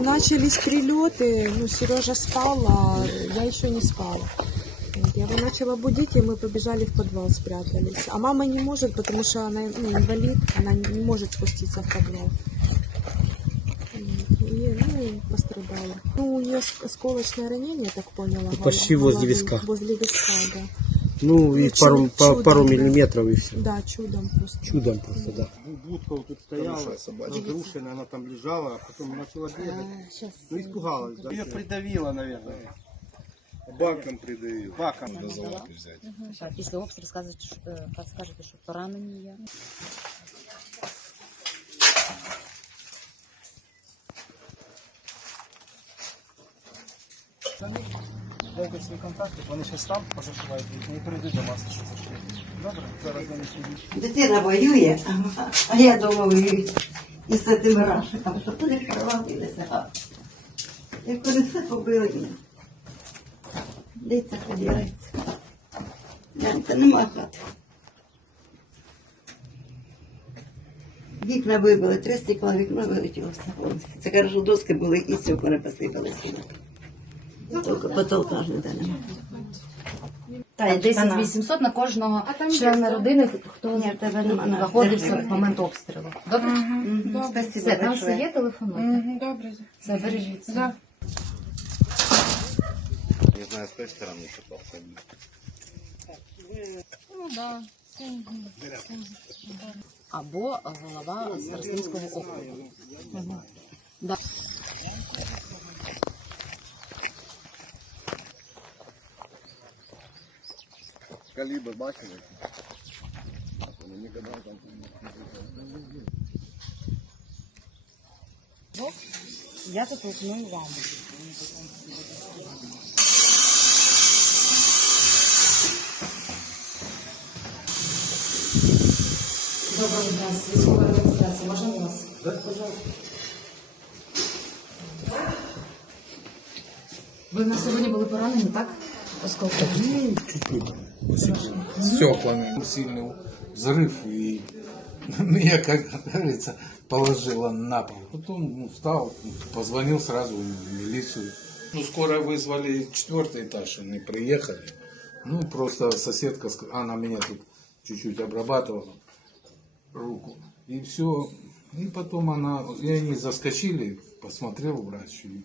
Начались прилеты, ну, Сережа спал, а я еще не спала. Начала будить, и мы побежали в подвал, спрятались. А мама не может, потому что она ну, инвалид, она не может спуститься в подвал. И, ну, пострадала. Ну, у нее ск- осколочное ранение, я так поняла. гол- Почти возле виска. Возле виска, да. Ну и Ну, пару, чудо- па- чудом, пару да. миллиметров и все. Да, чудом просто. Чудом просто, да. Будка вот тут стояла, разрушенная, она там лежала, а потом начала бегать. Ну, испугалась, да. Ее придавило, наверное. Баком придавило. Баком. Так, після обстрілу скажете, що, е, скажете, що поранені є. Дайте свої контакти, вони ще там позашивають, не прийдуть до вас, що зашли. Добре? Зараз вони сидять. Дитина воює, а- я дома воюю. І з цим рашиком, що туди провалилися. Як вони все побили мене. Де це поділиться? Це нема хати. Вікна вибили, три стекла вікно вилетіло все повністю. Це кажу, доски були і стекла не посипалися. Потолка, потолка ж ніде немає. Так, 10 800 на кожного члена родини, хто Ні, тебе нема на знаходився в момент обстрілу. Добре? Мгм, Спасибо Все, там все є, телефонуйте. Добре. Все, бережіться. Не знаю, с той стороны пытался. Або голова Старостинського округу. Да. Калибр бачили? Ніколи там Я зателефоную вам. Доброго дня, з військової адміністрації. Можна вас? Ви на сьогодні були поранені, так? Осколком? стеклами. Сильный взрыв и меня, как говорится, положило на пол. Потом ну, встал, позвонил сразу в милицию. Ну, скоро вызвали четвертый этаж, они приехали. Ну, просто соседка, ск- она меня тут чуть-чуть обрабатывала руку. И все. И потом она, и они заскочили, посмотрел врач. И